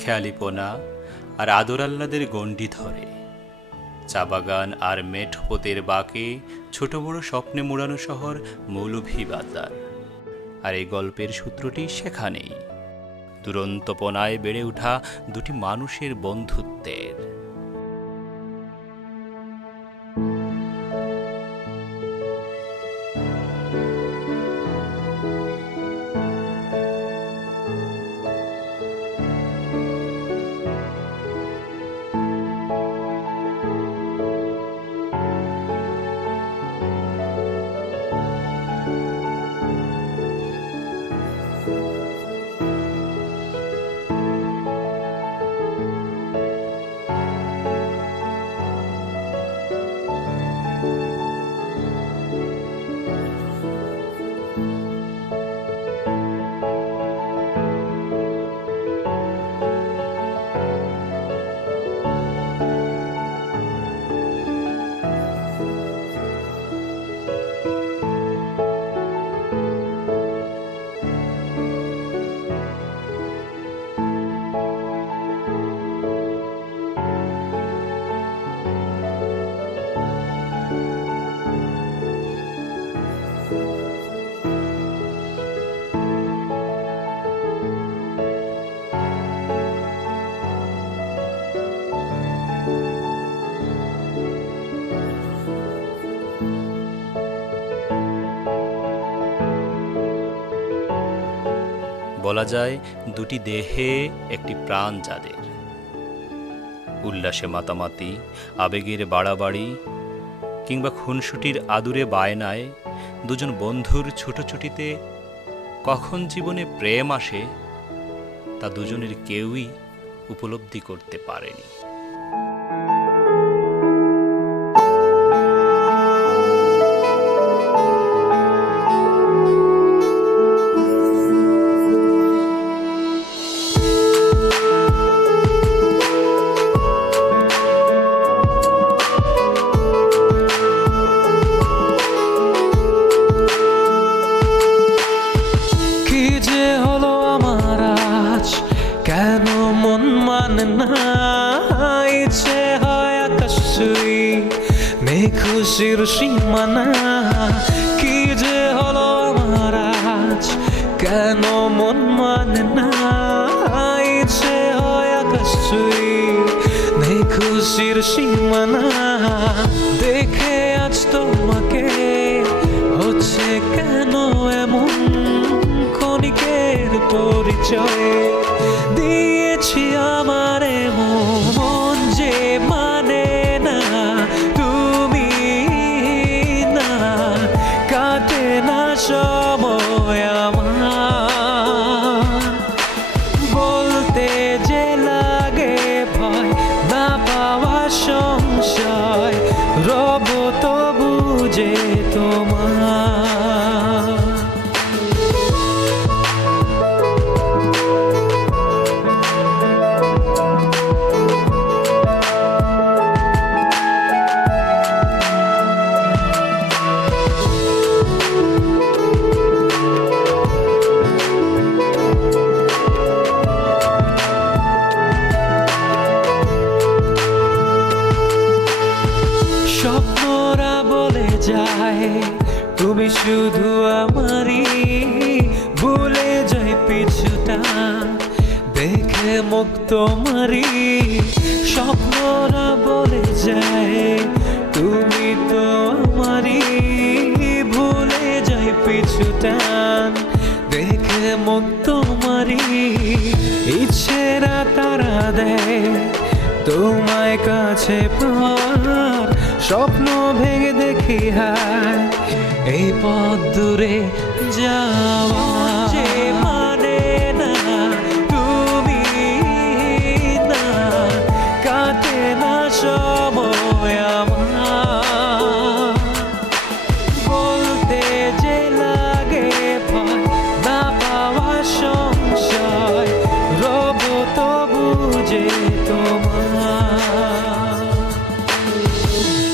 খেয়ালিপনা আর আদর আহ্লাদের গণ্ডি ধরে। চা বাগান আর মেঠোপোতের বাঁকে ছোট বড় স্বপ্নে মোড়ানো শহর মৌলভীবাজার। আর এই গল্পের সূত্রটি সেখানেই, দুরন্তপনায় বেড়ে ওঠা দুটি মানুষের বন্ধুত্বের। বলা যায় দুটি দেহে একটি প্রাণ যাদের। উল্লাসে মাতামাতি, আবেগের বাড়াবাড়ি কিংবা খুনসুটির আদুরে বায়নায় দুজন বন্ধুর ছুটোছুটিতে কখন জীবনে প্রেম আসে তা দুজনের কেউই উপলব্ধি করতে পারেনি। কেন মন মানে না, ইচ্ছে হয় আকাশ ছুঁই খুশির সীমানা। কি যে হলো আমার আজ, কেন মন মানে না, ইচ্ছে হয় আকাশ ছুঁই খুশির সীমানা। দেখে আজ তোমাকে হচ্ছে কেন এমন ক্ষণিকের পরিচয় দিয়েছি আমার মন যে মানে না, তুমি না, কাটে না সময় আমার, বলতে যে লাগে ভয় না পাওয়া সংশয়, রব তো বুঝে তোমার। স্বপ্নরা বলে যায় তুমি শুধু আমারই, ভুলে যাই পিছুটা দেখে মুখ তোমারই। স্বপ্নরা বলে যায় তুমি তো আমারই, ভুলে যাই পিছুটা দেখে মুখ তোমারই। ইচ্ছেরা তারা দেয় তোমায় কাছে পাওয়ার, স্বপ্ন ভেঙে দেখি হায় এই পথ দূরে যাওয়া যে মানে না, তুমি না, কাটে না সময় আমার, বলতে যে লাগে ভয় না পাওয়া সংশয়, রব তো বুঝে তোমার।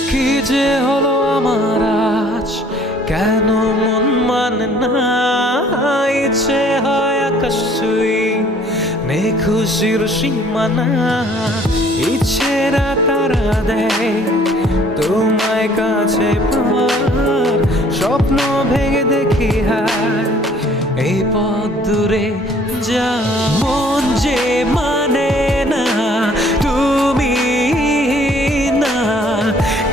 কি যে হলো আমার আজ, কেন মন মানে না, ইচ্ছে হয় আকাশ ছুঁই খুশির সীমানা ইচ্ছেরা তারা দেয় তোমায় কাছে পাওয়ার স্বপ্ন ভেঙে দেখি হায় এই পথ দূরে যা মন যে মানে না তুমি না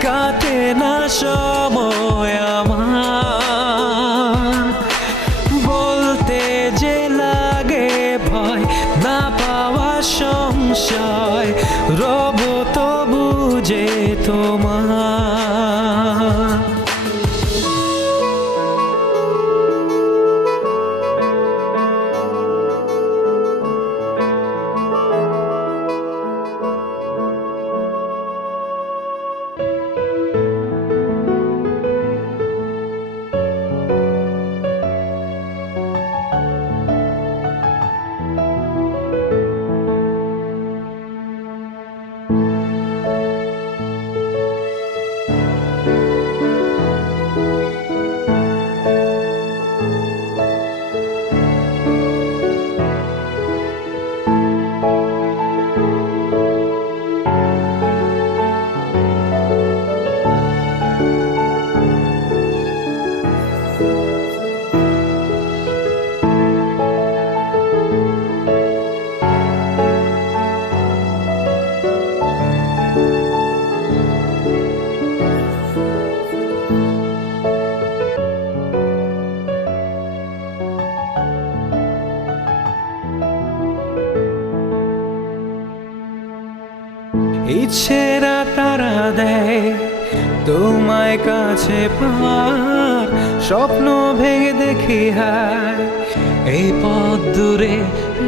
কাটে না সময় আমার বলতে যে লাগে ভয় না পাওয়া সংশয় রব তো বুঝে তোমার ইচ্ছেরা তারা দেয় তোমায় কাছে পাওয়ার স্বপ্ন ভেঙে দেখি হায় এই পথ দূরে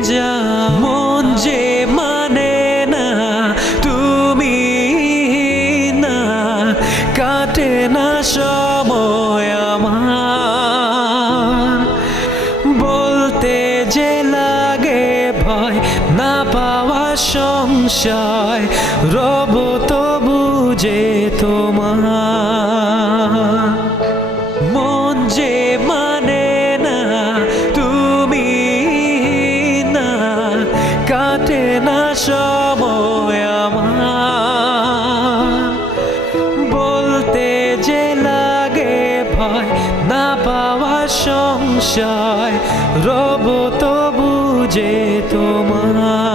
যা মন যে মানে না তুমি না কাটে না সময় আমার বলতে যে লাগে ভয় না পাওয়া সংশয় রব তো বুঝে তোমার মন যে মানে না তুমি না কাটে না সময় আমার বলতে যে লাগে ভয় না পাওয়া সংশয় রব তো বুঝে তোমার